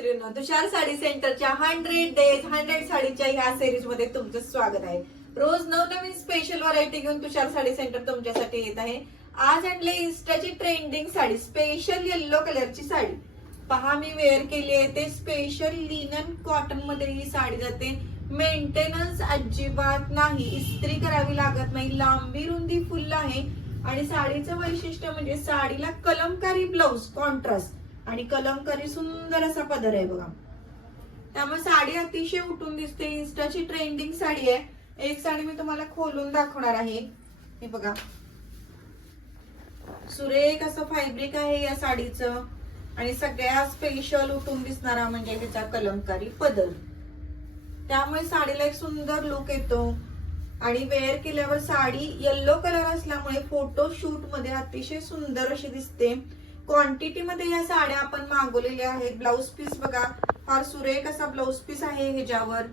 मैत्रिणींनो, तुषार साडी सेंटरच्या 100 डेज 100 साडीच्या ह्या सिरीज मध्ये तुमचं स्वागत आहे. रोज नवनवीन स्पेशल व्हरायटी घेऊन तुषार साडी सेंटर तुमच्यासाठी येत आहे. आज आणले इन्स्टाची ट्रेंडिंग साडी, स्पेशल येलो कलरची साडी. पहा, मी वेअर केली आहे. ते स्पेशल लिनन कॉटन मध्ये ही साडी जाते. मेंटेनन्स अजिबात नाही, इस्त्री करावी लागत नाही, लांबी रुंदी फुल आहे. आणि साडीचं वैशिष्ट्य म्हणजे साडीला कलमकारी ब्लाउज कॉन्ट्रास्ट आणि कलमकारी सुंदर असा पदर आहे बघा. त्यामुळे साडी अतिशय उठून दिसते. इन्स्टाची ट्रेंडिंग साडी आहे. एक साडी मी तुम्हाला खोलून दाखवणार आहे. हे बघा, सुरेख असं फॅब्रिक आहे या साडीचं. आणि सगळ्यात स्पेशल उठून दिसणारा म्हणजे त्याचा कलमकारी पदर. त्यामुळे साडीला एक सुंदर लुक येतो. आणि वेअर केल्यावर साडी येलो कलर असल्यामुळे फोटो शूट मध्ये अतिशय सुंदर अशी दिसते. क्वांटिटी मध्ये या साड्या आपण मागवलेल्या आहेत. ब्लाउज पीस बघा, फार सुरेख असा ब्लाउज पीस आहे ह्याच्यावर.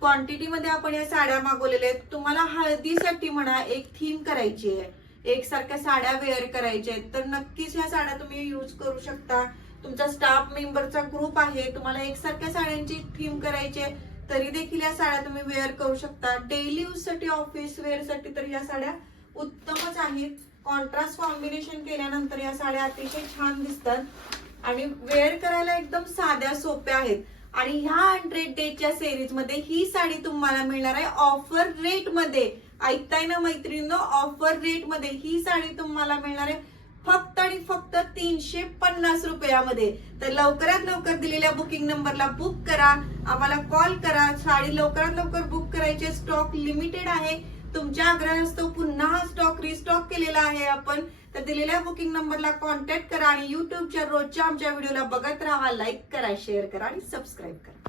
क्वांटिटी मध्ये आपण या साड्या मागवलेल्या आहेत. तुम्हाला हळदीसाठी म्हणा एक थीम करायची आहे, एकसारख्या साड्या वेअर करायच्या आहेत, तर नक्कीच ह्या साड्या तुम्ही यूज करू शकता. तुमचा स्टाफ मेंबरचा ग्रुप आहे, तुम्हाला एकसारख्या साड्यांची थीम करायची आहे, तरी देखील या साड्या तुम्ही वेअर करू शकता. डेली यूज साठी, ऑफिस वेअर साठी तर या साड्या उत्तमच आहेत. कॉन्ट्रास्ट कॉम्बिनेशन केल्यानंतर या साड्या अतिशय छान दिसतात आणि वेअर करायला एकदम साध्या सोप्या आहेत. आणि ह्या 100 डेजच्या सिरीज मध्ये ही साडी तुम्हाला मिळणार आहे ऑफर रेट मध्ये. ऐकताय ना मैत्रिणींनो, ऑफर रेट मध्ये ही साडी तुम्हाला मिळणार आहे फक्त आणि फक्त 350 रुपयामध्ये. तर लवकरात लवकर दिलेल्या बुकिंग नंबरला बुक करा, आम्हाला कॉल करा. साडी लवकरात लवकर बुक करायची, स्टॉक लिमिटेड आहे. तुमच्या आग्रहास्तव पुन्हा हा स्टॉक रिस्टॉक केलेला आहे आपण. तर दिलेल्या बुकिंग नंबरला कॉन्टॅक्ट करा आणि युट्यूबच्या रोजच्या आमच्या व्हिडिओला बघत राहा. लाईक करा, शेअर करा आणि सबस्क्राईब करा.